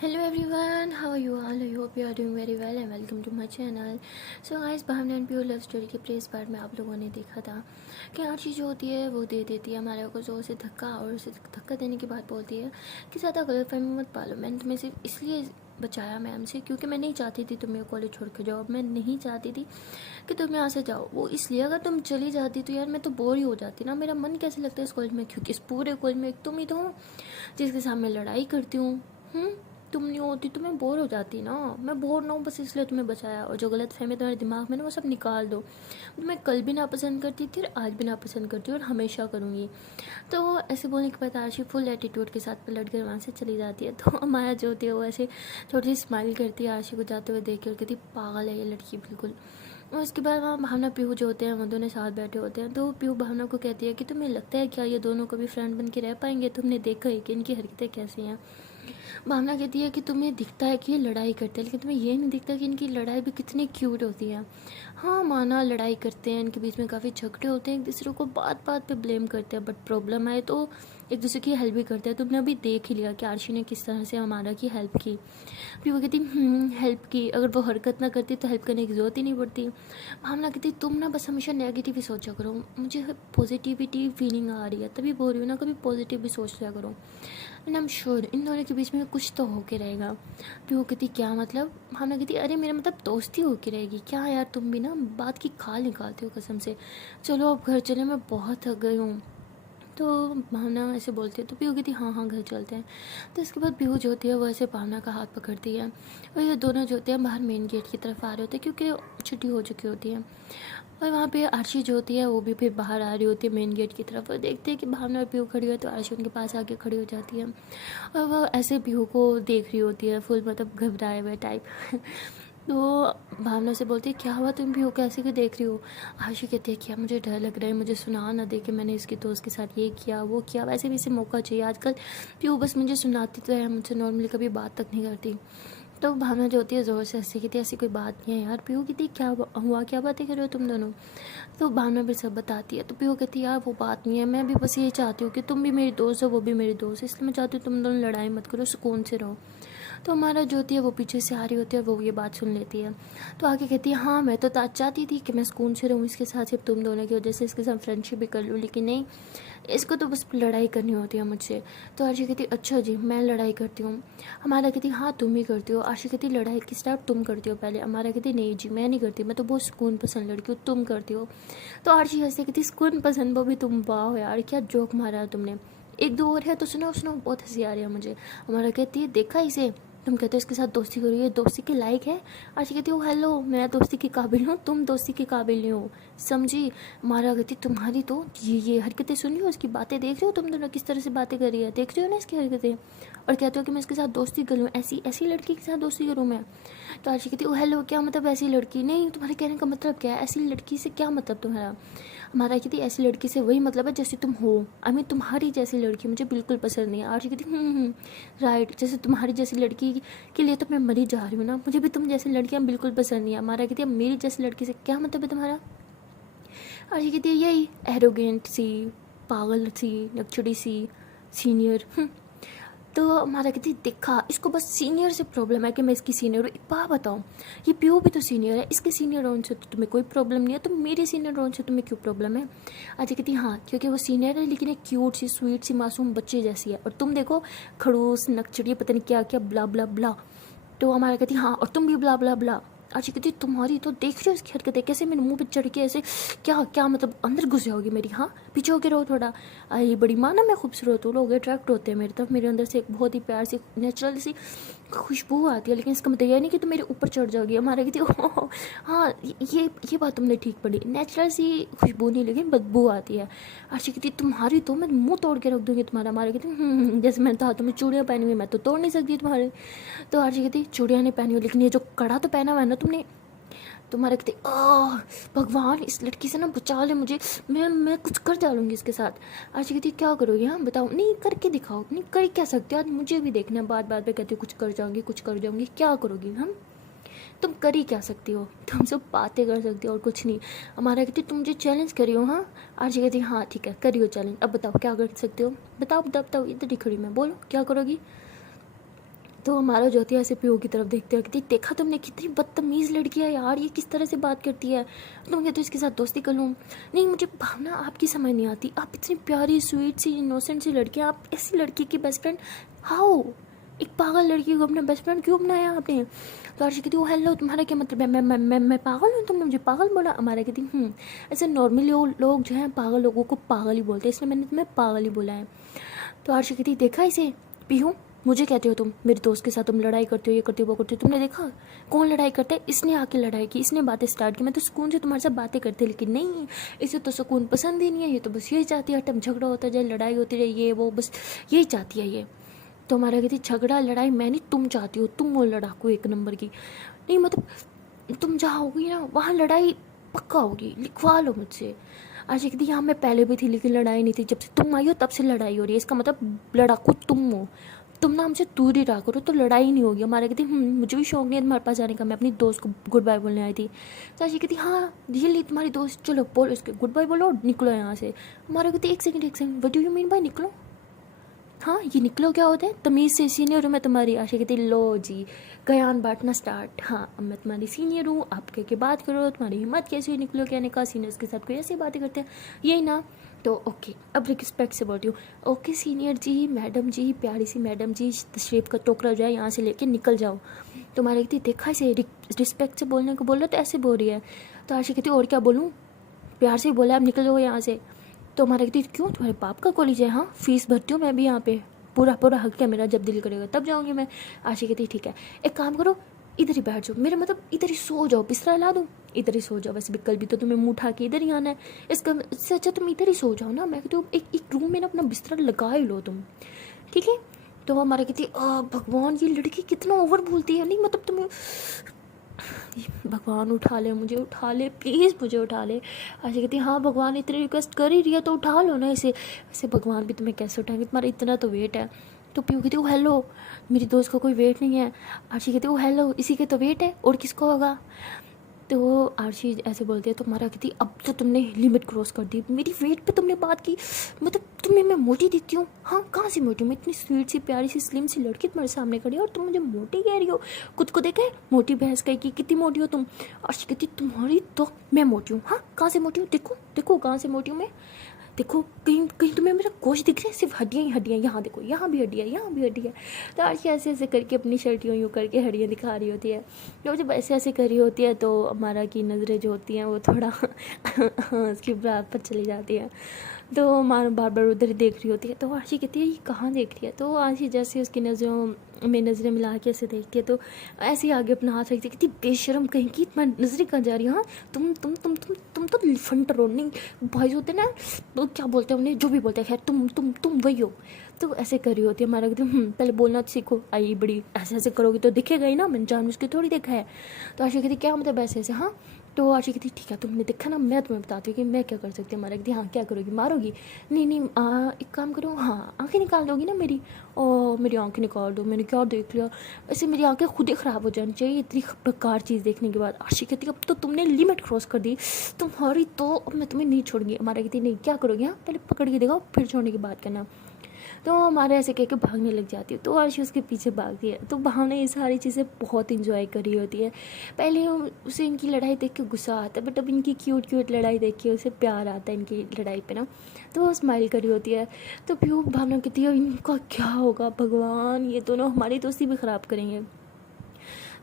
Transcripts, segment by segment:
Hello everyone, how are you all? I hope you are doing very well and welcome to my channel. So guys, Bhavana and pure love story के place part में आप लोगों ने देखा था कि हर चीज़ जो होती है वो दे देती है हमारे को जोर से धक्का, और उसे धक्का देने के बाद बोलती है कि ज़्यादा गलतफहमी मत पालो। मैंने तुम्हें सिर्फ इसलिए बचाया मैम से क्योंकि मैं नहीं चाहती थी तुम मेरे कॉलेज छोड़ के जाओ। मैं नहीं चाहती थी कि तुम यहाँ से जाओ, वो इसलिए अगर तुम चली जाती तो यार मैं तो बोर ही हो जाती ना। मेरा मन कैसे लगता है इस कॉलेज में, क्योंकि इस पूरे कॉलेज में एक तुम ही तो हो जिसके साथ मैं लड़ाई करती हूँ। तुम नहीं होती तो मैं बोर हो जाती ना। मैं बोर ना हूँ बस इसलिए तुम्हें बचाया, और जो गलत फहमी तुम्हारे दिमाग में ना वो सब निकाल दो। मैं कल भी नापसंद करती थी और आज भी नापसंद करती हूँ और हमेशा करूँगी। तो ऐसे बोलने के बाद आरशी फुल एटीट्यूड के साथ पलट कर वहाँ से चली जाती है। तो माया जो होती है वो ऐसे थोड़ी सी स्माइल करती है आरशी को जाते हुए देख कर, कहती पागल है ये लड़की बिल्कुल। और उसके बाद वहाँ भावना पीहू जो होते हैं वो दोनों साथ बैठे होते हैं। तो पीहू भावना को कहती है कि तुम्हें लगता है क्या ये दोनों कभी फ्रेंड बन के रह पाएंगे? तुमने देखा है कि इनकी हरकतें कैसी हैं। भावना कहती है कि तुम्हें दिखता है कि ये लड़ाई करते हैं, लेकिन तुम्हें ये नहीं दिखता कि इनकी लड़ाई भी कितनी क्यूट होती है। हाँ माना लड़ाई करते हैं, इनके बीच में काफ़ी झगड़े होते हैं, एक दूसरे को बात बात पे ब्लेम करते हैं, बट प्रॉब्लम आए तो एक दूसरे की हेल्प भी करते हैं। तुमने अभी देख ही लिया कि आरशी ने किस तरह से हमारा की हेल्प की। फिर वो कहती हेल्प की, अगर वो हरकत ना करती तो हेल्प करने की ज़रूरत ही नहीं पड़ती। भावना कहती तुम ना बस हमेशा नेगेटिव ही सोचा करो, मुझे पॉजिटिविटी फीलिंग आ रही है तभी बोल रही हूँ ना, कभी पॉजिटिव भी सोच लिया करो। And I am sure in दोनों के बीच में कुछ तो होके रहेगा। फिर वो कहती क्या मतलब? भावना कहती अरे मेरा मतलब दोस्ती होके रहेगी क्या यार, तुम भी ना बात की खाल निकालती हो कसम से। चलो अब घर चले, मैं बहुत थक गई हूँ। तो भावना ऐसे बोलती है तो पीहू कहती हाँ हाँ घर चलते हैं। तो इसके बाद पीहू जो होती है वो ऐसे भावना का हाथ पकड़ती है, और ये दोनों जो होते हैं बाहर मेन गेट की तरफ आ रहे होते हैं क्योंकि छुट्टी हो चुकी होती है। और वहाँ पे आरशी जो होती है वो भी फिर बाहर आ रही होती है मेन गेट की तरफ, और देखते हैं कि भावना और पीहू खड़ी है तो आरशी उनके पास आके खड़ी हो जाती है, और वह ऐसे पीहू को देख रही होती है फुल मतलब घबराए हुए टाइप। तो भावना से बोलती है क्या हुआ, तुम भी हो कैसे क्यों देख रही हो? आशी कहती है क्या मुझे डर लग रहा है, मुझे सुना ना दे कि मैंने इसके दोस्त के साथ ये किया वो किया। वैसे भी इसे मौका चाहिए आजकल। प्यू बस मुझे सुनाती तो है, मुझसे नॉर्मली कभी बात तक नहीं करती। तो भावना जो होती है ज़ोर से हंसी कहती है ऐसी कोई बात नहीं है यार। पीहू कहती क्या हुआ, क्या बातें कर रहे हो तुम दोनों? तो भावना भी सब बताती है। तो पीहू कहती है यार वो बात नहीं है, मैं भी बस ये चाहती हूँ कि तुम भी मेरी दोस्त हो वो भी मेरी दोस्त है, इसलिए मैं चाहती हूँ तुम दोनों लड़ाई मत करो, सुकून से रहो। तो हमारा जो होती है वो पीछे से आ रही होती है, वो ये बात सुन लेती है। तो आगे कहती है हाँ मैं तो चाहती थी कि मैं सुकून से रहूँ इसके साथ, सिर्फ तुम दोनों की वजह से इसके साथ फ्रेंडशिप भी कर लूँ, लेकिन नहीं, इसको तो बस लड़ाई करनी होती है मुझसे। तो आरशी कहती अच्छा जी मैं लड़ाई करती हूँ। हमारा कहती हाँ तुम ही करती हो। आरशी कहती लड़ाई की स्टार्ट तुम करती हो पहले। हमारा कहती नहीं जी मैं नहीं करती, मैं तो बहुत सुकून पसंद लड़की हूँ, तुम करती हो। तो आरशी हंसती कहती सुकून पसंद वो भी तुम, वाह यार क्या जोक मारा है तुमने। एक दो और है तो सुनो सुनो, बहुत हंसी आ रही है मुझे। हमारा कहती है देखा इसे, तुम कहते हो इसके साथ दोस्ती करो, ये दोस्ती के लायक है? आरशी कहती हो हेलो मैं दोस्ती के काबिल हूँ, तुम दोस्ती के काबिल नहीं हो, समझी? मारा कहती तुम्हारी तो ये हरकतें सुन रही हो, इसकी बातें देख रहे हो, तुम दोनों किस तरह से बातें कर रही है, देख रहे हो ना इसकी हरकतें, और कहते हो कि मैं इसके साथ दोस्ती करूँ, ऐसी ऐसी लड़की के साथ दोस्ती करूँ मैं? तो आरशी कहती ओ हेलो क्या मतलब ऐसी लड़की? नहीं तुम्हारे कहने का मतलब क्या है, ऐसी लड़की से क्या मतलब तुम्हारा? हमारा कहती ऐसी लड़की से वही मतलब है जैसे तुम हो। आई मीन तुम्हारी जैसी लड़की मुझे बिल्कुल पसंद नहीं है। आरशी कहती राइट, जैसे तुम्हारी जैसी लड़की के लिए तो मैं मरी जा रही हूँ ना, मुझे भी तुम जैसी लड़कियाँ बिल्कुल पसंद नहीं है। हमारा कहती है मेरी जैसी लड़की से क्या मतलब है तुम्हारा? आरशी कहती है यही एरोगेंट सी, पागल सी, लक्चड़ी सी, सीनियर। तो हमारा कहती देखा इसको बस सीनियर से प्रॉब्लम है कि मैं इसकी सीनियर हूँ। एक बात बताओ, ये प्यो भी तो सीनियर है, इसके सीनियर होने से तो तुम्हें कोई प्रॉब्लम नहीं है, तो मेरे सीनियर होने से तुम्हें क्यों प्रॉब्लम है? आज कहती हाँ क्योंकि वो सीनियर है लेकिन एक क्यूट सी स्वीट सी मासूम बच्चे जैसी है, और तुम देखो खड़ूस नक्चड़ी पता नहीं क्या क्या ब्ला ब्ला ब्ला। तो हमारा कहती हाँ और तुम भी ब्ला ब्ला ब्ला। आजी कहती तुम्हारी तो देख रहे हो इसकी हरकतें कैसे मेरे मुंह पे चढ़ के ऐसे, क्या क्या मतलब अंदर घुस जाओगी मेरी? हाँ पीछे होके रहो थोड़ा। आई बड़ी माँ ना मैं खूबसूरत हूँ, लोग अट्रैक्ट होते हैं मेरी तरफ, मेरे अंदर से एक बहुत ही प्यार सी नेचुरल सी खुशबू आती है, लेकिन इसका मतलब यह नहीं कि तुम मेरे ऊपर चढ़ जाओगी। हमारा कहती ओह हाँ ये बात तुमने ठीक पढ़ी, नेचुरल सी खुशबू नहीं लेकिन बदबू आती है। आरशी कहती तुम्हारी तो मैं मुँह तोड़ के रख दूँगी तुम्हारा। हमारा कहती जैसे मैंने तो हाथों में चूड़ियाँ पहनी हुई, मैं तो तोड़ नहीं सकती तुम्हारे। तो आरशी कहती चूड़ियाँ नहीं पहनी हो लेकिन ये जो कड़ा तो पहना हुआ है ना तुमने। तुम्हारे कहते भगवान इस लड़की से ना बचा ले मुझे, मैं कुछ कर डालूंगी इसके साथ। आरशी कहती क्या करोगी? हाँ बताओ, नहीं करके दिखाओ, नहीं कर क्या सकते हो आज मुझे भी देखना। बात बात पे कहती हो कुछ कर जाऊंगी कुछ कर जाऊंगी, क्या करोगी? हम तुम कर ही क्या सकती हो? तुम सब बातें कर सकती हो और कुछ नहीं। हमारा कहती तुम मुझे चैलेंज करी हो? हाँ। आरशी कहती हाँ ठीक है करियो चैलेंज, अब बताओ क्या कर सकते हो, बताओ बताओ बताओ, इधर ही खड़ी मैं, बोलो क्या करोगी? तो हमारा ज्योति ऐसे पीओ की तरफ देखते हुए कहती, देखा तुमने कितनी बदतमीज़ लड़की है यार, ये किस तरह से बात करती है। तुम कहते हो इसके साथ दोस्ती कर लूँ। नहीं, मुझे भावना आपकी समझ नहीं आती, आप इतनी प्यारी स्वीट सी इनोसेंट सी लड़की, आप ऐसी लड़की की बेस्ट फ्रेंड हाउ? एक पागल लड़की को अपना बेस्ट फ्रेंड क्यों बनाया आपने? तो आरशी कहती, वो हेलो तुम्हारा क्या मतलब है, मैं पागल हूँ, तुमने मुझे पागल बोला? हमारा कहती ऐसे नॉर्मली लोग जो हैं पागल लोगों को पागल ही बोलते हैं, इसलिए मैंने तुम्हें पागल ही बोला है। तो आरशी कहती, देखा इसे पीहू, मुझे कहते हो तुम, मेरे दोस्त के साथ तुम लड़ाई करते हो, ये करते हो वो करते हो, तुमने देखा कौन लड़ाई करता है? इसने आके लड़ाई की, इसने बातें स्टार्ट की, मैं तो सुकून से तुम्हारे साथ बातें करती, लेकिन नहीं, इसे तो सुकून पसंद ही नहीं है, ये तो बस यही चाहती है हटम झगड़ा होता जाए, लड़ाई होती रहे, ये वो बस यही चाहती है ये। तो हमारा कहती, झगड़ा लड़ाई मैं नहीं, तुम चाहती हो, तुम वो लड़ाकू एक नंबर की। नहीं मतलब तुम जहाँ होगी ना वहाँ लड़ाई पक्का होगी, लिखवा लो मुझसे। आज कहती, यहाँ मैं पहले भी थी लेकिन लड़ाई नहीं थी, जब से तुम आई हो तब से लड़ाई हो रही है, इसका मतलब लड़ाकू तुम हो, तुम ना हमसे दूर ही रहा करो तो लड़ाई नहीं होगी। हमारा कहती, मुझे भी शौक नहीं है तुम्हारे पास जाने का, मैं अपनी दोस्त को गुड बाय बोलने आई थी। तो आज कहती, हाँ ये ली तुम्हारी दोस्त, चलो बोलो इसके गुड बाय बोलो, निकलो यहाँ से। हमारा कहती, एक second what do you mean by निकलो? हाँ ये निकलो क्या होता है, तमीज़ से सीनियर हूँ मैं तुम्हारी। आशा कहती, लो जी बयान बांटना स्टार्ट, हाँ अब मैं तुम्हारी सीनियर हूँ, आप कह के बात करो, तुम्हारी हिम्मत कैसे हुई निकलो कहने का, सीनियर्स के साथ कोई ऐसी बातें करते हैं यही ना। तो ओके अब रिस्पेक्ट से बोलती हूँ, ओके सीनियर जी, मैडम जी, प्यारी सी मैडम जी, तशरीफ का टोकरा जो है यहाँ से लेके निकल जाओ। तुम्हारे कहती, देखा इसे रिस्पेक्ट से बोलने को बोल रहा तो ऐसे बोल रही है। तो आशा कहती, और क्या बोलूँ, प्यार से बोला अब निकल जाओ यहाँ से। तो हमारे कहती, क्यों तुम्हारे बाप का कॉलेज है? हाँ फीस भरती हूँ मैं भी यहाँ पे, पूरा पूरा हक है मेरा, जब दिल करेगा तब जाऊँगी मैं। आशी कहती, ठीक है एक काम करो, इधर ही बैठ जाओ, मेरा मतलब इधर ही सो जाओ, बिस्तरा ला दूँ, इधर ही सो जाओ, वैसे भी कल भी तो तुम्हें मुँह उठा के इधर ही आना है, इससे अच्छा तुम इधर ही सो जाओ ना। मैं कहती हूँ एक रूम में ना अपना बिस्तरा लगा ही लो तुम, ठीक है। तो हमारा कहती, भगवान ये लड़की कितना ओवर बोलती है, नहीं मतलब तुम्हें भगवान उठा ले, मुझे उठा ले प्लीज़, मुझे उठा ले। आशा कहती, हाँ भगवान इतनी रिक्वेस्ट कर ही रही है तो उठा लो ना इसे। ऐसे भगवान भी तुम्हें कैसे उठाएंगे, तुम्हारा इतना तो वेट है। तो पीयू कहती, वो हेलो मेरी दोस्त का कोई वेट नहीं है। आशी कहती, वो हेलो इसी के तो वेट है और किसको होगा। तो वो आरशी ऐसे बोलती है, तो हमारा कहती, अब तो तुमने लिमिट क्रॉस कर दी, मेरी वेट पे तुमने बात की, मतलब तुम्हें मैं मोटी दिखती हूँ? हाँ कहाँ से मोटी हूँ, मैं इतनी स्वीट सी प्यारी सी स्लिम सी लड़की तुम्हारे सामने खड़ी है और तुम मुझे मोटी कह रही हो? खुद को देखा है मोटी भैंस कह की, कितनी मोटी हो तुम? आरशी कहती, तुम्हारी तो मैं मोटी हूँ? हाँ कहाँ से मोटी हूँ, देखो देखो कहाँ से मोटी हूँ मैं, देखो कहीं कहीं तुम्हें मेरा गोश्त दिख रहा है, सिर्फ हड्डियाँ ही हड्डियाँ, यहाँ देखो यहाँ भी हड्डी है, यहाँ भी हड्डी है। तो आरशी ऐसे ऐसे करके अपनी शर्ट यूँ करके हड्डियाँ दिखा रही होती है। तो जब ऐसे ऐसे कर रही होती है तो हमारा की नज़रें जो होती हैं वो थोड़ा उसकी बराबर पर चली जाती है। तो हमारा बार बार उधर देख रही होती है। तो आरशी कहती है ये कहाँ देख रही है। तो आरशी जैसे उसकी नज़रों में नज़रें मिला के ऐसे देखती है तो ऐसे ही आगे अपना हाथ रखती है, कहती बेशरम कहीं की, तुम्हारी नज़रें कहाँ जा रही है? हाँ तुम तो फंट रोनिंग बॉयज होते ना, तो क्या बोलते हैं उन्हें, जो भी बोलते हैं, खैर तुम वही हो। तो ऐसे कर रही होती है। हमारा कहती पहले बोलना तो सीखो, आई बड़ी ऐसे ऐसे करोगी तो दिखेगा ही ना, मैंने जानबूझ के थोड़ी देखा है। तो आशा कहती क्या मतलब ऐसे ऐसे? हाँ तो आशा कहती ठीक है तुमने देखा ना, मैं तुम्हें बताती हूँ कि मैं क्या कर सकती हूँ। हमारा कहती हाँ क्या करोगी, मारोगी? नहीं नहीं एक काम करो, हाँ आंखें निकाल दोगी ना मेरी? ओ मेरी आंखें निकाल दो, मैंने क्या देख लिया, ऐसे मेरी आंखें खुद ही ख़राब हो जानी चाहिए इतनी बेकार चीज़ देखने के बाद। आशी कहती अब तो तुमने लिमिट क्रॉस कर दी तुम्हारी, तो अब मैं तुम्हें नहीं छोड़ूंगी। हमारा कहती नहीं क्या करोगी, हाँ पहले पकड़ के देखो फिर छोड़ने की बात करना। तो हमारे ऐसे कह के भागने लग जाती है। तो आरशी उसके पीछे भागती है। तो भावना ये सारी चीज़ें बहुत इंजॉय कर रही होती है। पहले उसे इनकी लड़ाई देख के गुस्सा आता है, बट अब इनकी क्यूट क्यूट लड़ाई देख के उसे प्यार आता है इनकी लड़ाई पे ना, तो वो स्माइल कर रही होती है। तो फिर भावना कहती है इनका क्या होगा भगवान, ये दोनों हमारी दोस्ती भी ख़राब करेंगे।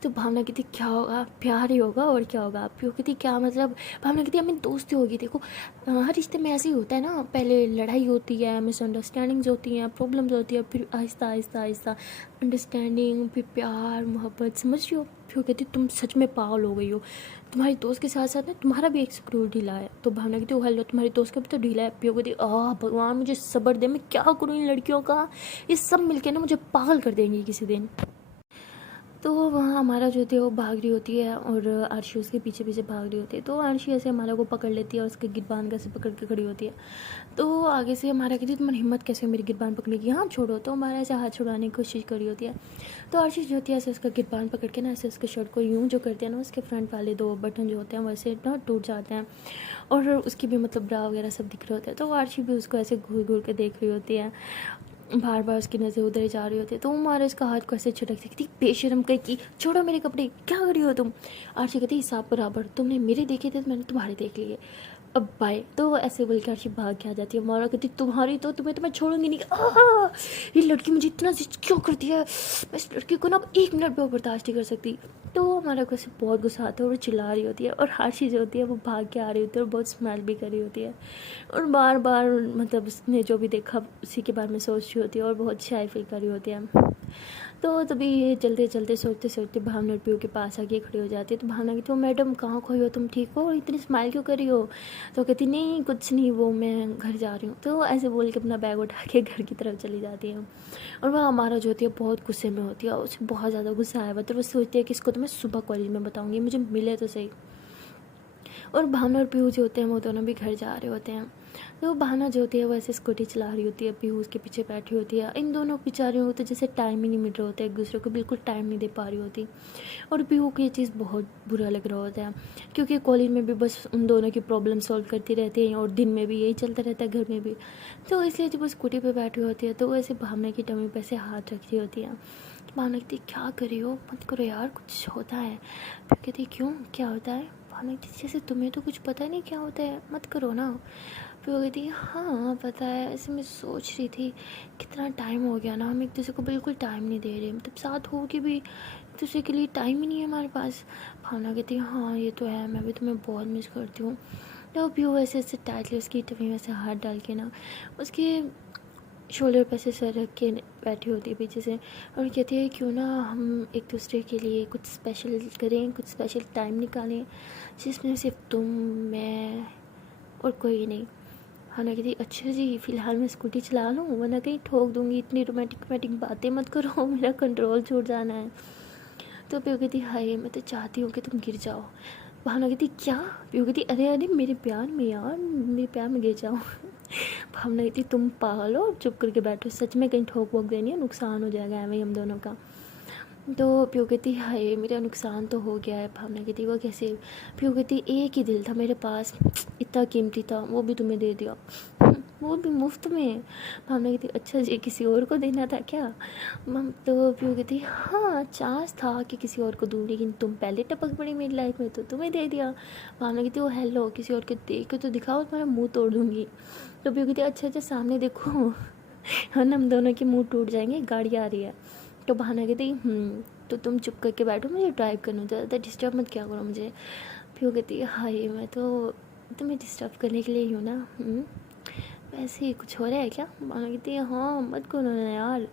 तो भावना कहती क्या होगा, प्यार ही होगा और क्या होगा। प्यो कहती क्या मतलब? भावना कहती हमें दोस्ती होगी। देखो हर रिश्ते में ऐसे ही होता है ना, पहले लड़ाई होती है, मिसअंडरस्टैंडिंग्स होती हैं, प्रॉब्लम्स होती है, फिर आहिस्ता आहिस्ता आहिस्ता अंडरस्टैंडिंग, फिर प्यार मोहब्बत, समझ रही हो। प्यो कहती तुम सच में पागल हो गई हो, तुम्हारी दोस्त के साथ साथ ना तुम्हारा भी एक स्क्रू ढीला है। तो भावना कहती हेलो तुम्हारी दोस्त का भी तो ढीला है। प्यो कहती भगवान मुझे सब्र दे, मैं क्या करूँ इन लड़कियों का, ये सब मिलके ना मुझे पागल कर देंगी किसी दिन। तो वहाँ हमारा जो थे वो भाग रही होती है और आरशी उसके पीछे पीछे भाग रही होती है। तो आरशी ऐसे हमारा को पकड़ लेती है और उसके गिरबान कैसे पकड़ के खड़ी होती है। तो आगे से हमारा कहती है तुम्हारी हिम्मत कैसे हुई मेरी गिरबान पकड़ने की, हाँ छोड़ो। तो हमारा ऐसे हाथ छुड़ाने की कोशिश करी होती है। तो आरशी जो होती है ऐसे उसका गिरबान पकड़ के ना ऐसे उसके शर्ट को यूँ जो करते हैं ना, उसके फ्रंट वाले 2 बटन जो होते हैं वैसे ना टूट जाते हैं और उसकी भी मतलब ब्रा वगैरह सब दिख रहे होते हैं। तो आरशी भी उसको ऐसे घूर घूर के देख रही होती है। बार बार उसकी नज़र उधर ही जा रही होती है, तो मारा इसका हाथ को ऐसे झटक से कहती बेशरम कहीं की, छोड़ो मेरे कपड़े, क्या कर रही हो तुम। आरशी कहती हिसाब बराबर, तुमने मेरे देखे थे तो मैंने तुम्हारे देख लिए, अब बाय। तो वो ऐसे बोल के आरशी भाग के आ जाती है। मारा कहती तुम्हारी तो तुम्हें तो मैं छोड़ूंगी नहीं। ये लड़की मुझे इतना क्यों करती है, मैं इस लड़की को ना अब 1 मिनट भी बर्दाश्त नहीं कर सकती। तो हमारा को ऐसे बहुत गुस्सा आता है और वो चिल्ला रही होती है, और आरशी जो होती है वो भाग के आ रही होती है और बहुत स्माइल भी कर रही होती है, और बार बार मतलब उसने जो भी देखा उसी के बारे में सोच रही होती है और बहुत शाय फील कर रही होती है। तो तभी ये चलते चलते सोचते सोचते भावना और पीयू के पास आके खड़ी हो जाती है। तो भावना कहती हो मैडम कहाँ खोई हो, तुम ठीक हो, इतनी स्माइल क्यों कर रही हो। तो कहती नहीं कुछ नहीं, वो मैं घर जा रही हूँ। तो ऐसे बोल के अपना बैग उठा के घर की तरफ चली जाती है। और वह हमारा जो होती है बहुत गुस्से में होती है, उसे बहुत ज़्यादा गुस्सा आया हुआ, तो वो सोचती है कि इसको तो मैं सुबह कॉलेज में बताऊँगी, मुझे मिले तो सही। और भावना और पीहू जो होते हैं वो दोनों भी घर जा रहे होते हैं। तो भावना जो होती है वो ऐसे स्कूटी चला रही होती है, पीहू उसके पीछे बैठी होती है। इन दोनों बेचारियों को तो जैसे टाइम ही नहीं मिल रहा होता है, एक दूसरे को बिल्कुल टाइम नहीं दे पा रही होती। और पीहू को ये चीज़ बहुत बुरा लग रहा होता है, क्योंकि कॉलेज में भी बस उन दोनों की प्रॉब्लम सॉल्व करती रहती है और दिन में भी यही चलता रहता है, घर में भी। तो इसलिए जब वो स्कूटी पर बैठी होती है तो वो ऐसे भावना की टमी पर ऐसे हाथ रख रही होती है। भावना कहती क्या कर रही हो, मत करो यार, कुछ होता है। फिर कहती क्यों, क्या होता है। भावना कहती जैसे तुम्हें तो कुछ पता नहीं क्या होता है, मत करो ना। फिर वो कहती हाँ पता है, ऐसे मैं सोच रही थी कितना टाइम हो गया ना, हम एक दूसरे को बिल्कुल टाइम नहीं दे रहे, मतलब साथ हो के भी एक दूसरे के लिए टाइम ही नहीं है हमारे पास। भावना कहती हाँ ये तो है, मैं भी तुम्हें बहुत मिस करती हूँ। तो भी वो ऐसे ऐसे टाइटली उसकी टमी में से हाथ डाल के ना उसके शोल्डर पर से सर रख के बैठी होती है पीछे से, और कहती है क्यों ना हम एक दूसरे के लिए कुछ स्पेशल करें, कुछ स्पेशल टाइम निकालें जिसमें सिर्फ तुम, मैं और कोई नहीं। हाँ कहती अच्छा जी फ़िलहाल मैं स्कूटी चला लूँ वरना कहीं ठोक दूँगी, इतनी रोमांटिक रोमांटिक बातें मत करो, मेरा कंट्रोल छूट जाना है। तो पीयू कहती हाय मैं तो चाहती हूँ कि तुम गिर जाओ। भावना कहती क्या। पीयू कहती अरे अरे मेरे प्यार में यार, मेरे प्यार में गिर जाओ। भावना कहती तुम पागल हो, चुप करके बैठो, सच में कहीं ठोक वोक देनी है, नुकसान हो जाएगा एवं हम दोनों का। तो पीयू कहती हाय मेरा नुकसान तो हो गया है। भावना कहती वो कैसे। पीयू कहती एक ही दिल था मेरे पास, इतना कीमती था, वो भी तुम्हें दे दिया, वो भी मुफ्त में। भावना कहती अच्छा जी किसी और को देना था क्या। तो पीयू कहती हाँ चांस था कि किसी और को दूँ, लेकिन तुम पहले टपक पड़ी मेरी लाइफ में तो तुम्हें दे दिया। भावना कहती वो हेलो किसी और के देख के तो दिखाओ, तुम्हारा मुँह तोड़ दूँगी। तो पीयू कहती अच्छा अच्छा सामने देखो, हम दोनों के मुँह टूट जाएंगे, गाड़ी आ रही है। तो भावना कहती तो तुम चुप करके बैठो, मुझे ड्राइव करना, ज़्यादा डिस्टर्ब मत क्या करो मुझे। पीयू कहती हाय मैं तो तुम्हें डिस्टर्ब करने के लिए ही हूँ ना। वैसे ही कुछ हो रहा है क्या। भावना कहती है हाँ मत करो ना यार।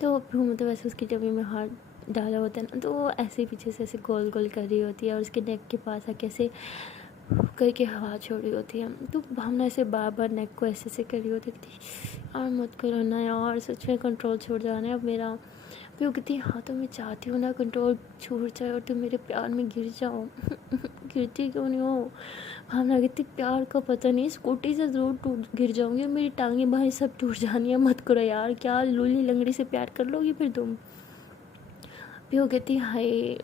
तो पीयू मतलब वैसे उसकी टमी में हाथ डाला होता है ना, तो वो ऐसे ही पीछे से ऐसे गोल गोल कर रही होती है और उसके नेक के पास आके ऐसे करके हवा छोड़ रही होती है। तो भावना ऐसे बार बार नेक को ऐसे ऐसे कर रही होती है यार मत करो ना यार, सच में कंट्रोल छोड़ जाना है अब मेरा। पीयू कहती हाँ तो मैं चाहती हूँ ना कंट्रोल छूट जाए और तुम मेरे प्यार में गिर जाओ। गिरती क्यों नहीं हो। भावना कहती प्यार का पता नहीं, स्कूटी से ज़रूर टूट गिर जाऊँगी, मेरी टांगें बाहें सब टूट जानी है, मत करो यार, क्या लूली लंगड़ी से प्यार कर लोगी फिर तुम। पीयू कहती हाय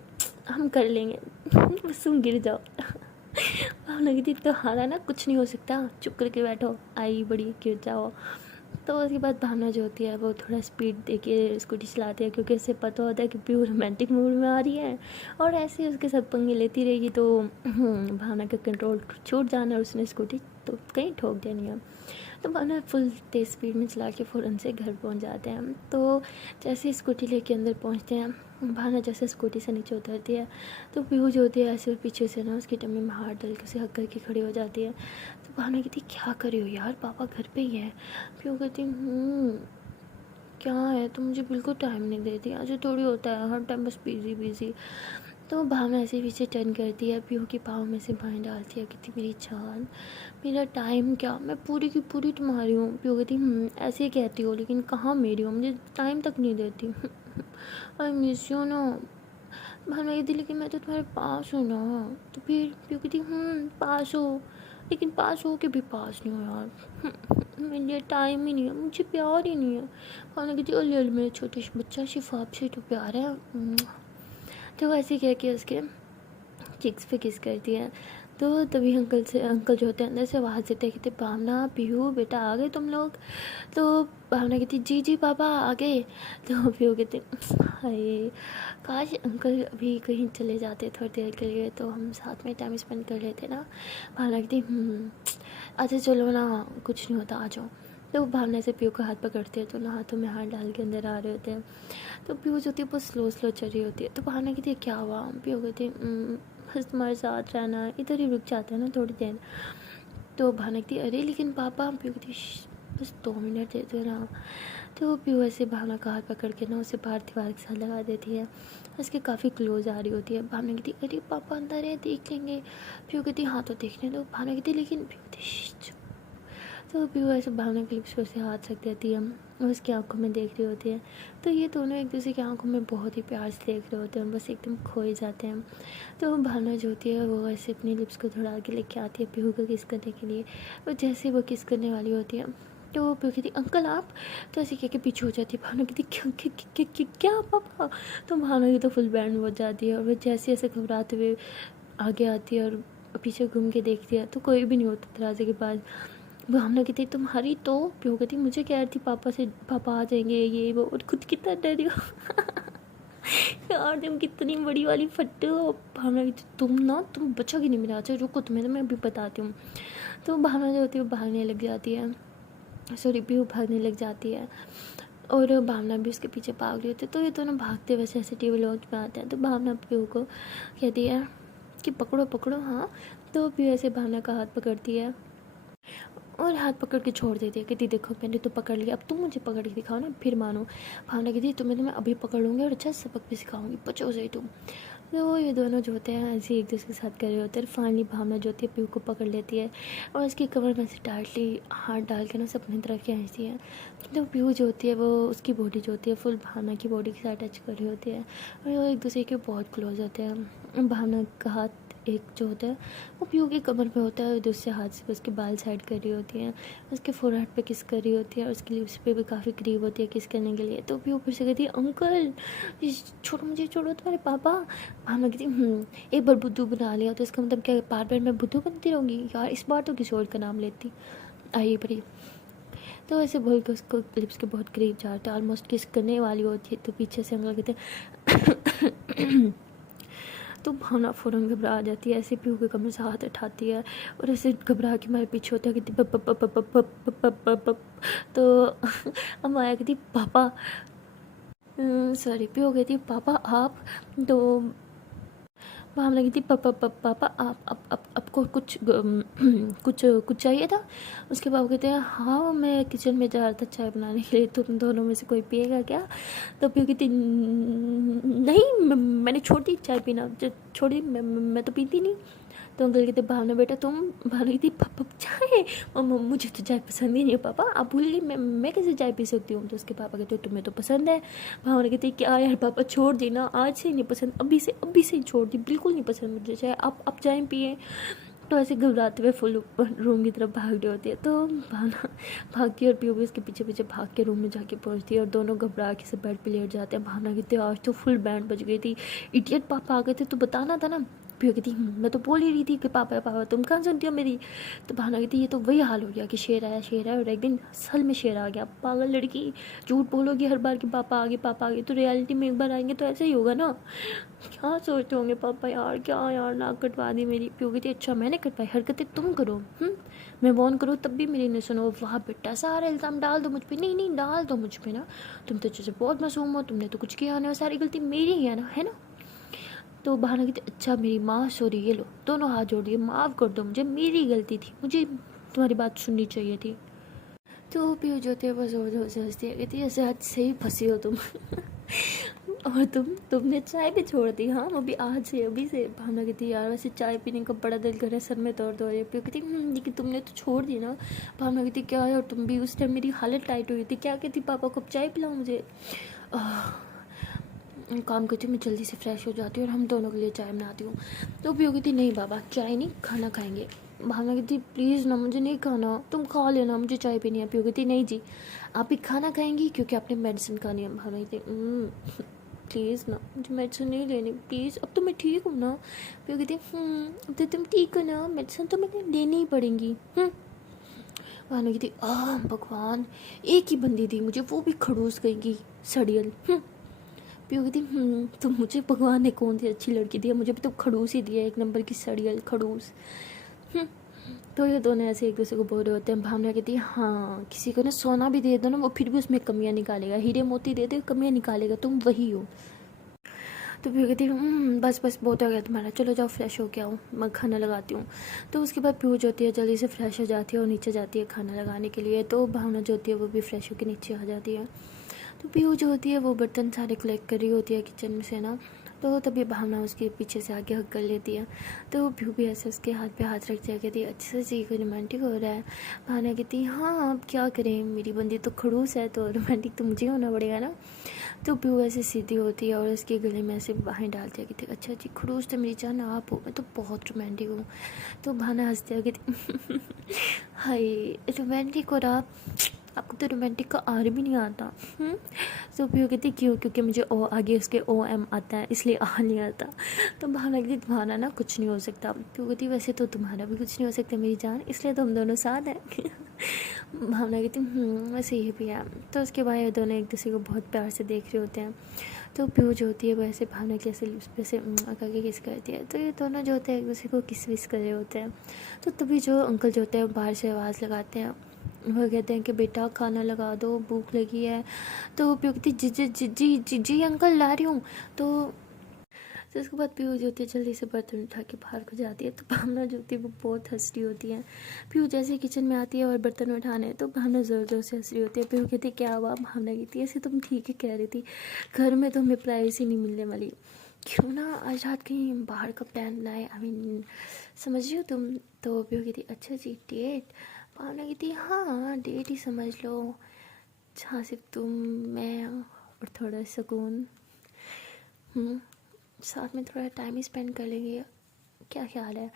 हम कर लेंगे, बस तुम गिर जाओ। भावना कहती तो हारा ना कुछ नहीं हो सकता, चुप करके बैठो, आई बड़ी गिर जाओ। तो उसके बाद भावना जो होती है वो थोड़ा स्पीड दे के स्कूटी चलाती है, क्योंकि उससे पता होता है कि पीयू रोमांटिक मूड में आ रही है और ऐसे ही उसके साथ पंगे लेती रहेगी तो भावना का कंट्रोल छूट जाना और उसने स्कूटी तो कहीं ठोक देनी है। तो भावना फुल तेज़ स्पीड में चला के फ़ौरन से घर पहुंच जाते हैं। तो जैसे स्कूटी लेके अंदर पहुंचते हैं, भावना जैसे स्कूटी से नीचे उतरती है तो पीहू जो होती है ऐसे पीछे से ना उसकी टम्मी में हाथ डाल के उसे हक करके खड़ी हो जाती है। तो भावना कहती क्या कर रही हो यार, पापा घर पे ही है। पीहू कहती क्या है, तो मुझे बिल्कुल टाइम नहीं देती, आज थोड़ी होता है हर टाइम बस बिजी बिजी। तो भावना ऐसे पीछे टर्न करती है, पीहू की पाँव में से बाएं डालती है, कहती मेरी जान मेरा टाइम क्या, मैं पूरी की पूरी तुम्हारी हूँ। पीहू कहती ऐसे ही कहती हो लेकिन कहाँ मेरी हो, मुझे टाइम तक नहीं देती। आई मिस यू ना। भावना कहती लेकिन मैं तो तुम्हारे पास हूँ ना। तो फिर पीहू कहती पास हो, लेकिन पास हो के भी पास नहीं हो यार। मेरे लिए टाइम ही नहीं है, मुझे प्यार ही नहीं है। भावना कहती अले अले मेरे छोटे बच्चा शिफाब से तो प्यार है। तो वैसे कह के उसके चिक्स पे किस करती है। तो तभी अंकल जो होते हैं अंदर से आवाज़ देते कहते भावना पीहू बेटा आ गए तुम लोग। तो भावना कहती जी जी पापा आ गए। तो पीहू कहते हाय काश अंकल अभी कहीं चले जाते थोड़ी देर के लिए तो हम साथ में टाइम स्पेंड कर लेते ना। भावना कहती अच्छा चलो ना कुछ नहीं होता आ जाओ। तो भावना से पीहू का हाथ पकड़ते हैं तो ना हाथों में हाथ डाल के अंदर आ रहे होते हैं। तो पीहू जो होती है बहुत स्लो स्लो चल रही होती है। तो भावना कहती है क्या हुआ। पीहू कहती बस तुम्हारे साथ रहना इधर ही रुक जाते हैं ना थोड़ी देर। तो भावना कहती अरे लेकिन पापा। पीहू कहती बस 2 मिनट दे दो ना। तो पीहू ऐसे भावना का हाथ पकड़ के ना उसे बाहर दीवार के साथ लगा देती है। उसके काफ़ी क्लोज आ रही होती है। भावना कहती अरे पापा अंदर है देख लेंगे। पीहू कहती हाँ तो देखने दो। भावना कहती लेकिन पीहू कहती तो पीहू ऐसे भावना के लिप्स पे से हाथ रख देती है और उसकी आंखों में देख रही होती है। तो ये दोनों एक दूसरे की आंखों में बहुत ही प्यार से देख रहे होते हैं बस एकदम खोए जाते हैं। तो भावना जो होती है वो ऐसे अपनी लिप्स को थोड़ा आगे लेके आती है पीहू को किस करने के लिए। और जैसे वो किस करने वाली होती है तो पीहू कहती अंकल आप। तो ऐसे कह के पीछे हो जाती है। भावना कहती क्या पापा। तो भावना की तो फुल बैंड बज जाती है और वो जैसे ऐसे घबराते हुए आगे आती है और पीछे घूम के देखती है तो कोई भी नहीं होता दरवाजे के पास। भावना कहती तुम्हारी तो। पीहू कहती मुझे कह रही थी पापा आ जाएंगे ये वो और खुद कितना डरी हो। यार तुम कितनी बड़ी वाली फट्टू हो। भावना कहती तुम बचोगी नहीं मेरा। अच्छा रुको तुम्हें तो मैं अभी बताती हूँ। तो भावना जो होती है वो भागने लग जाती है। सॉरी पीहू भागने लग जाती है और भावना भी उसके पीछे भाग रही होती है। तो ये दोनों भागते वैसे ऐसे टीवी लॉन्च में आते हैं। तो भावना पीहू को कहती है कि पकड़ो पकड़ो हाँ। तो पीहू ऐसे भावना का हाथ पकड़ती है और हाथ पकड़ के छोड़ देती है। कहती देखो मैंने तो पकड़ लिया अब तुम मुझे पकड़ के दिखाओ ना फिर मानो। भावना कहती तुम्हें तो मैं अभी पकड़ लूँगी और अच्छा सबक भी सिखाऊंगी बचो सही तुम। तो ये दोनों जो होते हैं ऐसे एक दूसरे के साथ कर रहे होते हैं। फाइनली भावना जो होती है पीहू को पकड़ लेती है और उसकी कमर में से टाइटली हाथ डाल के ना उसे अपनी तरफ खींचती है। तो पीहू जो होती है वो उसकी बॉडी जो होती है फुल भावना की बॉडी के साथ टच कर रही होती है और वो एक दूसरे के बहुत क्लोज होते हैं। भावना का हाथ एक जो होता है वो पीहू की कमर पे होता है। दूसरे हाथ से उसके बाल साइड कर रही होती है उसके फोरहेड पे किस कर रही होती है और उसकी लिप्स पे भी काफ़ी करीब होती है किस करने के लिए। तो पीहू फिर से कहती है अंकल छोड़ो मुझे छोड़ो तुम्हारे पापा। भावना कहती एक बार बुद्धू बना लिया तो इसका मतलब क्या बार बार मैं बुद्धू बनती रहूँगी यार इस बार तो किसी और का नाम लेती आइए बड़ी। तो ऐसे बोल के उसको लिप्स के बहुत करीब जाते हैं ऑलमोस्ट किस करने वाली होती है। तो पीछे से अंकल कहते हैं तो भावना फ़ौरन घबरा आ जाती है। ऐसे पीहू के कमर से हाथ उठाती है और ऐसे घबरा के मेरे पीछे होता है कहती पप। तो हम आया कहती पापा सॉरी पीहू कहती पापा आप। तो भावना कहती पापा आप आपको कुछ कुछ चाहिए था। उसके पापा कहते हैं हाँ मैं किचन में जा रहा था चाय बनाने के लिए तुम दोनों में से कोई पिएगा क्या। तो पीहू कहती नहीं मैंने छोड़ दी चाय पीना छोड़ दी मैं तो पीती नहीं। तो अंकल कहते भावना बेटा तुम। भावना कहती पापा चाय मुझे तो चाय पसंद ही नहीं है पापा आप भूल गई मैं कैसे चाय पी सकती हूँ। तो उसके पापा कहते तुम्हें तो पसंद है। भावना कहती क्या यार पापा छोड़ दी ना आज से नहीं पसंद अभी से ही छोड़ दी बिल्कुल नहीं पसंद मुझे चाय आप चाय पिए। तो ऐसे घबराते हुए फुल रूम की तरफ भाग रही होती है। तो भावना भागती है और पीहू भी उसके पीछे पीछे भाग के रूम में जाके पहुंचती है और दोनों घबरा के से बेड पे लेट जाते हैं। भावना कहती है आज तो फुल बैंड बज गई थी इडियट पापा आ गए थे तो बताना था ना। पीहू कहती मैं तो बोल ही रही थी कि पापा पापा तुम कहाँ सुनती हो मेरी। तो भावना कहती ये तो वही हाल हो गया कि शेर आया और एक दिन असल में शेर आ गया पागल लड़की झूठ बोलोगी हर बार कि पापा आ गए तो रियलिटी में एक बार आएंगे तो ऐसा ही होगा ना। क्या सोचते होंगे पापा यार क्या यार नाक कटवा दी मेरी। पीहू कहती अच्छा मैंने कटवाई हरकतें तुम करो मैं वॉर्न करूँ तब भी मेरी नहीं सुनो। वाह बेटा सारा इल्ज़ाम डाल दो मुझ पे। नहीं डाल दो मुझ पे ना तुम तो जैसे बहुत मासूम हो तुमने तो कुछ किया नहीं सारी गलती मेरी ही है ना। तो भावना कहती अच्छा मेरी माँ सॉरी ये लो दोनों हाथ जोड़ दिए माफ़ कर दो मुझे मेरी गलती थी मुझे तुम्हारी बात सुननी चाहिए थी। तो पीहू जो होती है वो जोर जोर से हंसती है कहती है ऐसे आज से ही फंसी हो तुम। और तुमने चाय भी छोड़ दी हाँ अभी आज से अभी से। भावना कहती यार वैसे चाय पीने का बड़ा दिल कर रहा है सर में दर्द हो रही है। पीहू कहती लेकिन तुमने तो छोड़ दी ना। भावना कहती क्या है और तुम भी उस टाइम मेरी हालत टाइट हुई थी क्या कहती पापा को चाय पिलाओ मुझे। काम करती हूँ मैं जल्दी से फ्रेश हो जाती हूँ और हम दोनों के लिए चाय बनाती हूँ। तो पीहू कहती नहीं बाबा चाय नहीं खाना खाएंगे। भावना कहती प्लीज़ ना मुझे नहीं खाना तुम खा लेना मुझे चाय पीनी है। पीहू कहती नहीं जी आप ही खाना खाएंगी क्योंकि आपने मेडिसिन खानी है। भावना कहती प्लीज़ ना मुझे मेडिसिन नहीं लेनी प्लीज़, अब तो मैं ठीक हूँ ना। पीहू कहती अब तो तुम ठीक हो ना, मेडिसिन तो मुझे लेनी ही पड़ेंगी। भानु कहती भगवान, एक ही बंदी थी मुझे, वो भी खड़ूस गई सड़ियल। पीहू कहती तो मुझे भगवान ने कौन सी अच्छी लड़की दी है, मुझे भी तो खड़ूस ही दिया, एक नंबर की सड़ियल खड़ूस। तो ये दोनों ऐसे एक दूसरे को बोल रहे होते हैं। भावना कहती है हाँ, किसी को ना सोना भी दे दो ना, वो फिर भी उसमें कमियां निकालेगा, हीरे मोती दे दे कमियां निकालेगा, तुम वही हो। तो पीहू कहती है बस बस बहुत हो गया तुम्हारा, चलो जाओ फ्रेश हो के आओ, मैं खाना लगाती हूँ। तो उसके बाद पीहू जो होती है जल्दी से फ्रेश हो जाती है और नीचे जाती है खाना लगाने के लिए। तो भावना जो होती है वो भी फ्रेश होकर नीचे आ जाती है। तो पीहू जो होती है वो बर्तन सारे कलेक्ट कर रही होती है किचन में से ना। तो तभी भावना उसके पीछे से आगे हक कर लेती है। तो पीहू भी ऐसे उसके हाथ पे हाथ रख दिया, कहती है अच्छा जी कोई रोमांटिक हो रहा है। भावना कहती है हाँ अब क्या करें, मेरी बंदी तो खड़ूस है तो रोमांटिक तो मुझे होना पड़ेगा ना। तो पीहू ऐसे सीधी होती है और उसके गले में ऐसे बाहें डालती है, कहती अच्छा जी खड़ूस तो मेरी जान आप हो, मैं तो बहुत रोमांटिक हूँ। तो भावना हंसती है, कहती हाय रोमांटिक हो रहा, आपको तो रोमांटिक का आर भी नहीं आता। तो पीहू कहती क्यों, क्योंकि मुझे ओ आगे उसके ओ एम आता है इसलिए आ नहीं आता। तो भावना कहती तुम्हारा ना कुछ नहीं हो सकता। पीहू कहती वैसे तो तुम्हारा भी कुछ नहीं हो सकता मेरी जान, इसलिए तो हम दोनों साथ हैं। भावना कहती वैसे ये भी है। तो उसके बाद ये दोनों एक दूसरे को बहुत प्यार से देख रहे होते हैं। तो पीहू जो होती है वैसे भावना के ऐसे वैसे करके किस करती है। तो ये दोनों जो होते हैं एक दूसरे को किस विस कर रहे होते हैं। तो तभी जो अंकल जो होते हैं बाहर से आवाज़ लगाते हैं, वो कहते हैं कि बेटा खाना लगा दो भूख लगी है। तो पीहू कहती जी जी जी जी जी जी अंकल ला रही हूँ। तो उसके बाद पीहू जो होती है जल्दी से बर्तन उठा के बाहर को जाती है। तो भावना जो होती है वो बहुत हंस रही होती है। पीहू जैसे किचन में आती है और बर्तन उठाने, तो भावना ज़ोर ज़ोर से हंस रही होती है। पीहू कहती क्या हुआ, भावना कहती है ऐसे तुम ठीक है कह रही थी, घर में तो हमें प्राइवेसी नहीं मिलने वाली, क्यों ना आज रात कहीं बाहर का प्लान बनाए, आई मीन समझ रही हो तुम। तो पीहू कहती अच्छा जी डेट। भावना कहती हाँ डेट ही समझ लो, जहाँ सिर्फ तुम मैं और थोड़ा सुकून, साथ में थोड़ा टाइम ही स्पेंड कर लेंगे, क्या ख्याल है।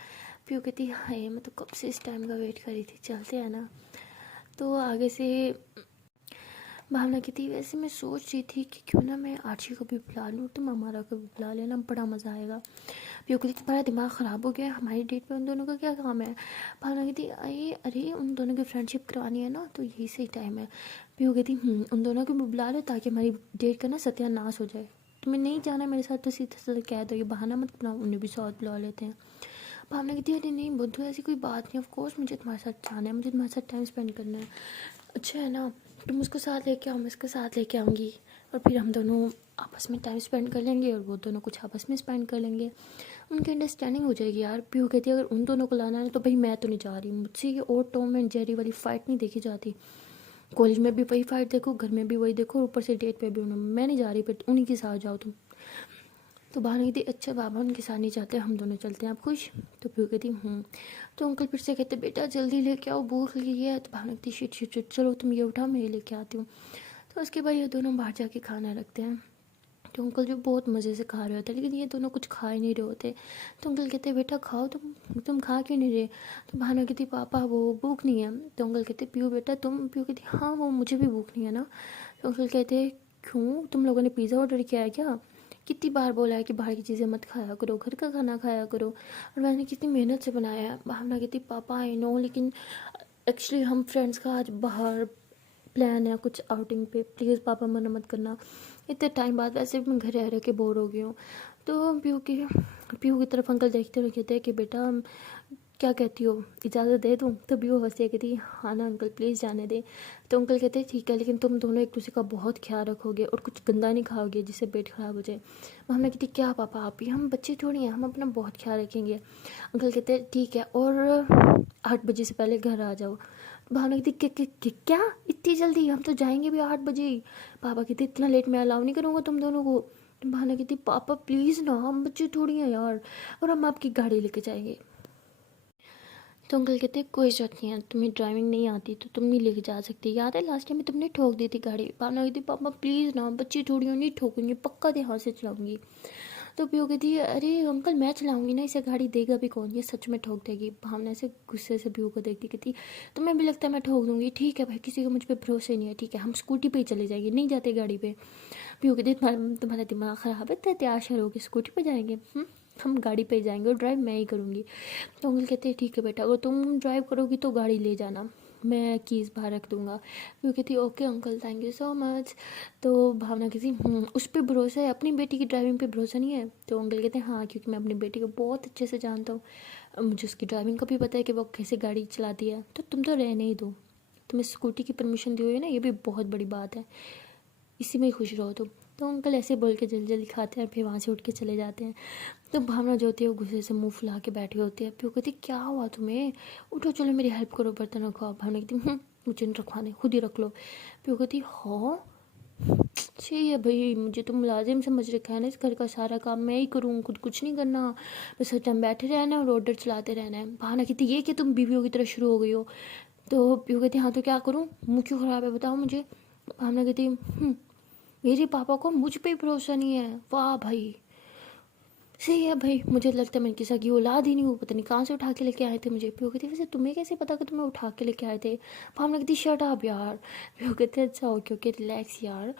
पीहू कहती हाय मैं तो कब से इस टाइम का वेट कर रही थी, चलते हैं ना। तो आगे से भावना कहती वैसे मैं सोच रही थी कि क्यों ना मैं आर्ची को भी बुला लूँ, तुम हमारा को भी बुला लेना, बड़ा मज़ा आएगा। पीहू कहती तुम्हारा दिमाग ख़राब हो गया, हमारी डेट पे उन दोनों का क्या काम है। भावना कहती अरे उन दोनों की फ्रेंडशिप करवानी है ना, तो यही सही टाइम है। पीहू कहती उन दोनों को भी बुला लो ताकि हमारी डेट का ना सत्यानाश हो जाए, तुम्हें नहीं जाना मेरे साथ तो सीधा सीधा कह दो, ये बहाना मत बनाओ, उन्हें भी साथ बुला लेते हैं। भावना कहती है अरे नहीं बुद्धू ऐसी कोई बात नहीं, ऑफ कोर्स मुझे तुम्हारे साथ जाना है, मुझे तुम्हारे साथ टाइम स्पेंड करना है। अच्छा है ना, तुम उसको साथ लेके आओ, मैं इसको साथ लेके आऊँगी, और फिर हम दोनों आपस में टाइम स्पेंड कर लेंगे और वो दोनों कुछ आपस में स्पेंड कर लेंगे, उनकी अंडरस्टैंडिंग हो जाएगी यार। पीहू कहती है अगर उन दोनों को लाना है तो भाई मैं तो नहीं जा रही, मुझसे ये और टॉम एंड जेरी वाली फ़ाइट नहीं देखी जाती, कॉलेज में भी वही फाइट देखो, घर में भी वही देखो, ऊपर से डेट पे भी मैं नहीं जा रही, फिर उन्हीं के साथ जाओ तुम। तो भावना कहती अच्छा बाबा उनके साथ नहीं जाते, हम दोनों चलते हैं, आप खुश। तो पीहू कहती तो अंकल फिर से कहते बेटा जल्दी लेके आओ भूख लगी है। तो भावना कहती शिट शिट शिट चलो तुम ये उठाओ मैं ये लेके आती हूँ। तो उसके बाद ये दोनों बाहर जाके खाना रखते हैं। तो अंकल जो बहुत मज़े से खा रहे होते हैं, लेकिन ये दोनों कुछ खा ही नहीं रहे होते। तो अंकल कहते बेटा खाओ, तुम खा क्यों नहीं रहे। तो भावना कहती पापा वो भूख नहीं है। तो अंकल कहते पीहू बेटा तुम, पीहू कहती हाँ वो मुझे भी भूख नहीं है ना। तो अंकल कहते क्यों तुम लोगों ने पिज़्ज़ा ऑर्डर किया है क्या, कितनी बार बोला है कि बाहर की चीज़ें मत खाया करो, घर का खाना खाया करो, और मैंने कितनी मेहनत से बनाया है। भावना कहती पापा आई नो, लेकिन एक्चुअली हम फ्रेंड्स का आज बाहर प्लान है कुछ आउटिंग पे, प्लीज़ पापा मना मत करना, इतने टाइम बाद वैसे भी मैं घर रह के बोर हो गई हूँ। तो पीहू की तरफ अंकल देखते हुए कहते हैं कि बेटा क्या कहती हो, इजाज़त दे दूँ। तभी वो हंसी कहती हाँ ना अंकल प्लीज़ जाने दे। तो अंकल कहते हैं ठीक है, लेकिन तुम दोनों एक दूसरे का बहुत ख्याल रखोगे और कुछ गंदा नहीं खाओगे जिससे पेट ख़राब हो जाए। हमने कहती क्या पापा आप ही, हम बच्चे थोड़ी हैं, हम अपना बहुत ख्याल रखेंगे। अंकल कहते हैं ठीक है, और 8 बजे से पहले घर आ जाओ। भावना कहती क्या इतनी जल्दी, हम तो जाएंगे भी 8 बजे ही। पापा कहते इतना लेट मैं अलाउ नहीं करूँगा तुम दोनों को। भावना कहती पापा प्लीज़ ना, हम बच्चे थोड़ी हैं यार, और हम आपकी गाड़ी लेके जाएंगे। तो अंकल कहते कोई जरूरत नहीं है, तुम्हें ड्राइविंग नहीं आती तो तुम नहीं लेके जा सकती, याद है लास्ट टाइम में तुमने ठोक दी थी गाड़ी। भावना कहती पापा प्लीज़ ना, बच्ची थोड़ी हो, नहीं ठोकूंगी, पक्का ध्यान से चलाऊंगी। तो पीहू कहती है अरे अंकल मैं चलाऊंगी ना, इसे गाड़ी देगा भी कौन, ये सच में ठोक देगी। भावना से गुस्से से पीहू को देखती कहती तुम्हें भी लगता है मैं ठोक दूंगी, ठीक है भाई किसी का मुझ पर भरोसा नहीं है, ठीक है हम स्कूटी पे ही चले जाएंगे, नहीं जाते गाड़ी पे। पीहू कहती तुम्हारा दिमाग ख़राब है, इतने तैयार शहर होगी स्कूटी पर जाएंगे, हम गाड़ी पे जाएंगे और ड्राइव मैं ही करूँगी। तो अंकल कहते हैं ठीक है बेटा, अगर तुम ड्राइव करोगी तो गाड़ी ले जाना, मैं कीज़ बाहर रख दूँगा। वो कहती okay uncle thank you so much. तो भावना कहती उस पर भरोसा है, अपनी बेटी की ड्राइविंग पे भरोसा नहीं है? तो अंकल कहते हैं हाँ, क्योंकि मैं अपनी बेटी को बहुत अच्छे से जानता हूँ, मुझे उसकी ड्राइविंग का भी पता है कि वो कैसे गाड़ी चलाती है। तो तुम तो रहने ही दो, तुम्हें स्कूटी की परमिशन दी हुई है ना, ये भी बहुत बड़ी बात है, इसी में ही खुश रहो तुम। तो अंकल ऐसे बोल के जल्दी जल्दी खाते हैं, फिर वहाँ से उठ के चले जाते हैं। तो भावना जो होती है वो गुस्से से मुंह फुला के बैठी होती है। फिर वो कहती क्या हुआ तुम्हें, उठो चलो मेरी हेल्प करो, बर्तन रखो। भावना कहती मुझे नहीं रखवाने, खुद ही रख लो। फिर वो कहती हाँ सही है भाई, मुझे तो मुलाजिम समझ रखा है ना, इस घर का सारा काम मैं ही करूँ, खुद कुछ नहीं करना, बस हर टाइम बैठे रहना है और ऑर्डर चलाते रहना है। भावना कहती ये कि तुम बीवियों की तरह शुरू हो गई हो। तो पीहू कहती हाँ तो क्या करूँ, मुँह क्यों ख़राब है बताओ मुझे। भावना कहती मेरे पापा को मुझ पे भरोसा नहीं है। वाह भाई सही है भाई, मुझे लगता है मैं किसी की औलाद ही नहीं हूँ, पता नहीं कहाँ से उठा के लेके आए थे मुझे। पीहू कहती वैसे तुम्हें कैसे पता कि तुम्हें उठा के लेके आए थे। भावना कहती शट अप यार। पीहू कहते अच्छा ओके ओके रिलैक्स यार,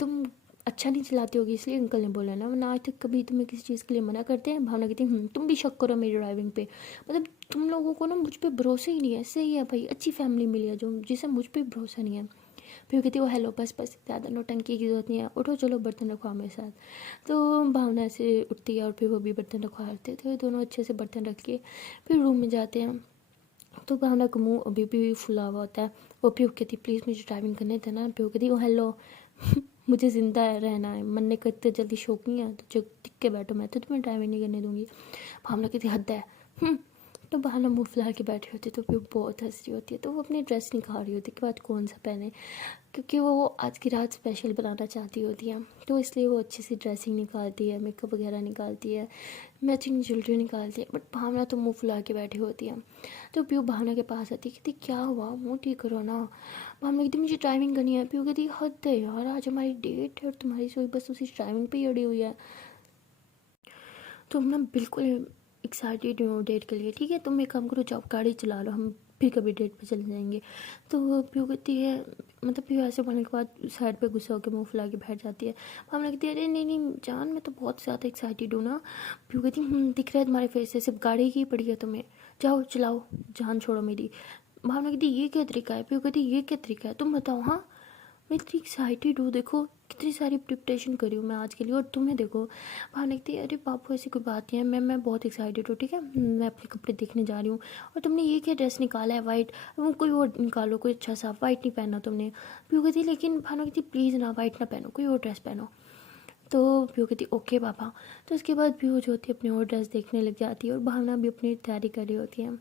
तुम अच्छा नहीं चलाती होगी इसलिए अंकल ने बोला ना, वरना आज तक कभी तुम्हें किसी चीज़ के लिए मना करते हैं। भावना कहती तुम भी शक करो मेरी ड्राइविंग पे, मतलब तुम लोगों को ना मुझ पर भरोसा ही नहीं है। सही है भाई, अच्छी फैमिली मिली है जो जिसे मुझ पर भरोसा नहीं है। फिर कहती वो हेलो बस बस ज़्यादा नौटंकी की जरूरत नहीं है, उठो चलो बर्तन रखवाओ मेरे साथ। तो भावना से उठती है और फिर वो भी बर्तन रखवाते थे, दोनों अच्छे से बर्तन रख के फिर रूम में जाते हैं। तो भावना का मुँह अभी भी फुला हुआ होता है। वो पीहू कहती प्लीज़ मुझे ड्राइविंग करने देना। पीहू कहती वो हेलो मुझे ज़िंदा रहना है, मरने का इतने जल्दी शौक नहीं है, तो जो टिक के बैठो, मैं तो तुम्हें ड्राइविंग नहीं करने दूंगी। भावना कहती हद है। तो भावना मुँह फुला के बैठी होती तो फिर बहुत हंस रही होती है। तो वो अपनी ड्रेस निकाल रही होती कि बाद कौन सा पहने, क्योंकि वो आज की रात स्पेशल बनाना चाहती होती है, तो इसलिए वो अच्छी सी ड्रेसिंग निकालती है, मेकअप वगैरह निकालती है, मैचिंग ज्वेलरी निकालती है। बट भावना तो मुँह फुला के बैठी होती है। तो पीहू भावना के पास आती है, कहती क्या हुआ, मुँह ठीक करो ना। भावना कहती मुझे ड्राइविंग करनी है। पीहू कहती हद है यार, आज हमारी डेट है और तुम्हारी सोई बस उसी ड्राइविंग पे ही अड़ी हुई है। तुम ना बिल्कुल एक्साइटेड हो डेट के लिए, ठीक है तुम एक काम करो, जाओ गाड़ी चला लो, हम फिर कभी डेट पे चले जाएंगे। तो पीहू कहती है, मतलब पीहू ऐसे बोलने के बाद साइड पे गुस्सा होकर मुंह फुला के बैठ जाती है। भावना कहती है अरे नहीं नहीं जान, मैं तो बहुत ज़्यादा एक्साइटेड हूँ ना। पीहू कहती दिख रहा है तुम्हारे फेस से, सिर्फ गाड़ी की पड़ी है तुम्हें, जाओ चलाओ, जान छोड़ो मेरी। भावना कहती ये क्या तरीका है। पीहू कहती ये क्या तरीका है, तुम बताओ। हाँ मैं इतनी एक्साइटेड हूँ, देखो कितनी सारी प्रिपरेशन करी हूँ मैं आज के लिए, और तुम्हें देखो। भावना कहती है अरे बापू ऐसी कोई बात नहीं है, मैं बहुत एक्साइटेड हूँ, ठीक है मैं अपने कपड़े देखने जा रही हूँ। और तुमने ये क्या ड्रेस निकाला है वाइट, वो कोई और निकालो, कोई अच्छा सा, वाइट नहीं पहना तुमने। पीहू कहती लेकिन भावना कहती प्लीज़ ना वाइट ना पहनो, कोई और ड्रेस पहनो। तो पीहू कहती ओके पापा। तो उसके बाद पीहू जो होती है अपनी और ड्रेस देखने लग जाती है और भावना भी अपनी तैयारी कर रही होती है।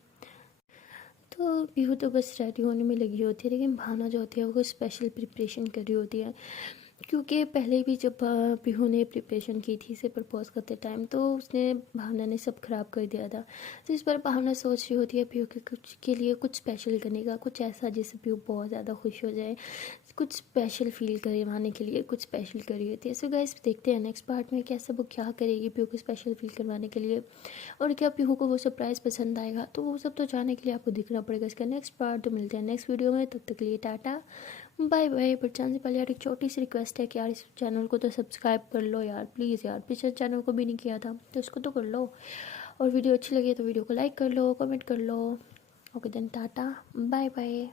तो पीहू तो बस रेडी होने में लगी होती है, लेकिन भावना जो होती है वो स्पेशल प्रिपरेशन कर रही होती है, क्योंकि पहले भी जब पीहू ने प्रिपरेशन की थी इसे प्रपोज करते टाइम, तो उसने भावना ने सब ख़राब कर दिया था। तो इस बार भावना सोच रही होती है पीहू के कुछ के लिए कुछ स्पेशल करने का, कुछ ऐसा जिससे पीहू बहुत ज़्यादा खुश हो जाए, कुछ स्पेशल फील करवाने के लिए कुछ स्पेशल कर रही होती है। सो गाइस देखते हैं नेक्स्ट पार्ट में कैसे वो क्या करेगी पीहू को स्पेशल फील करवाने के लिए, और क्या पीहू को वो सरप्राइज़ पसंद आएगा। तो वो सब तो जानने के लिए आपको दिखना पड़ेगा इसका नेक्स्ट पार्ट। तो मिलते हैं नेक्स्ट वीडियो में, तब तक के लिए टाटा बाय बाय। बट जाने से पहले यार एक छोटी सी रिक्वेस्ट है कि यार इस चैनल को तो सब्सक्राइब कर लो यार प्लीज़ यार, पिछले चैनल को भी नहीं किया था तो इसको तो कर लो, और वीडियो अच्छी लगी तो वीडियो को लाइक कर लो, कमेंट कर लो। Okay then tata bye bye.